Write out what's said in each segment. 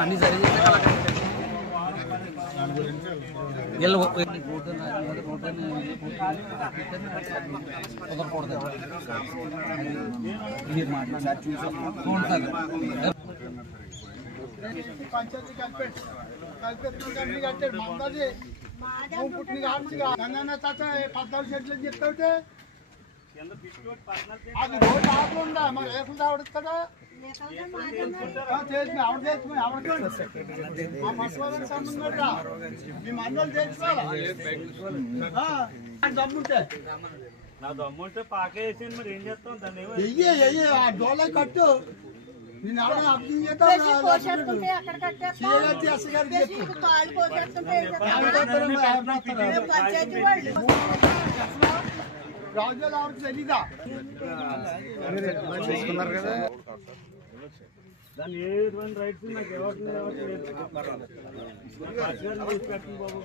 అన్ని సరి చేస్తే పంచాయతీ కలిపి కట్టాడు మందది పుట్టిన తాత 14 సెంట్లు అని చెప్తావుతే అది రోడ్డు ఆటలు ఉందా మరి రేపులు తావడుతాడా చేసుకుని ఆవిడ చేసుకుని ఆవిడకండి మా మసవాళ్ళకి సంబంధం రా మీ మందలు చేసుకోవాలా దమ్ముంటే నా దమ్ముంటే పాకేసి మరి ఏం చేస్తాం దాన్ని వెయ్యి ఆ డోలా కట్టు నేను ఆవిడ అర్థం చేస్తాను రాజులు ఆవిడకి తెలీదా చేసుకున్నారు కదా దాన్ని ఏ విధమైన రైట్స్ నాకు ఇవ్వట్లేదు బాబు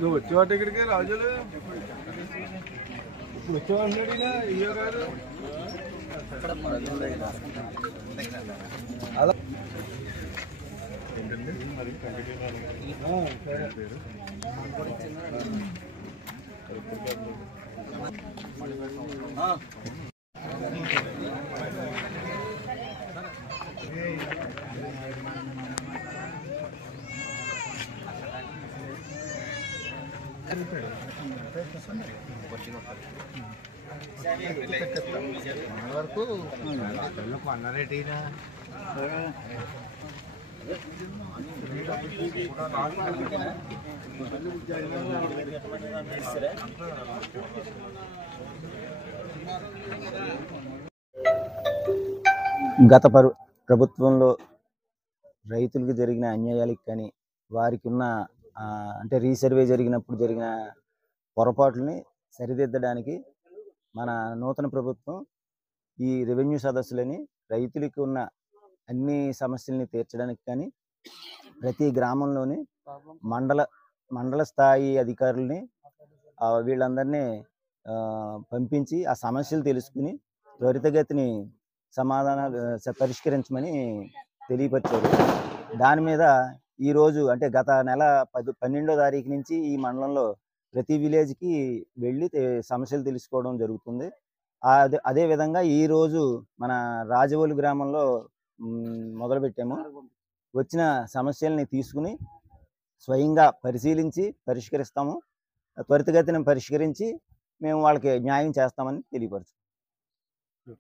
నువ్వు వచ్చేవాటి ఇక్కడికి రాజులు ఇప్పుడు వచ్చేవాడు ఇయ్యో గారు అలా వరకు అన్నారేటీనా గత ప్రభుత్వంలో రైతులకు జరిగిన అన్యాయాలకు కానీ వారికి ఉన్న అంటే రీసర్వే జరిగినప్పుడు జరిగిన పొరపాట్లని సరిదిద్దడానికి మన నూతన ప్రభుత్వం ఈ రెవెన్యూ సదస్సులని రైతులకు ఉన్న అన్ని సమస్యల్ని తీర్చడానికి కానీ ప్రతి గ్రామంలోని మండల స్థాయి అధికారుల్ని వీళ్ళందరినీ పంపించి ఆ సమస్యలు తెలుసుకుని త్వరితగతిని సమాధానాలు పరిష్కరించమని తెలియపరిచారు. దాని మీద ఈరోజు అంటే గత నెల 12వ తారీఖు నుంచి ఈ మండలంలో ప్రతి విలేజ్కి వెళ్ళి సమస్యలు తెలుసుకోవడం జరుగుతుంది. అదేవిధంగా ఈరోజు మన రాజవోలు గ్రామంలో మొదలుపెట్టాము. వచ్చిన సమస్యల్ని తీసుకుని స్వయంగా పరిశీలించి పరిష్కరిస్తాము. త్వరితగతిన పరిష్కరించి మేము వాళ్ళకి న్యాయం చేస్తామని తెలియపరుచుకుంటాం.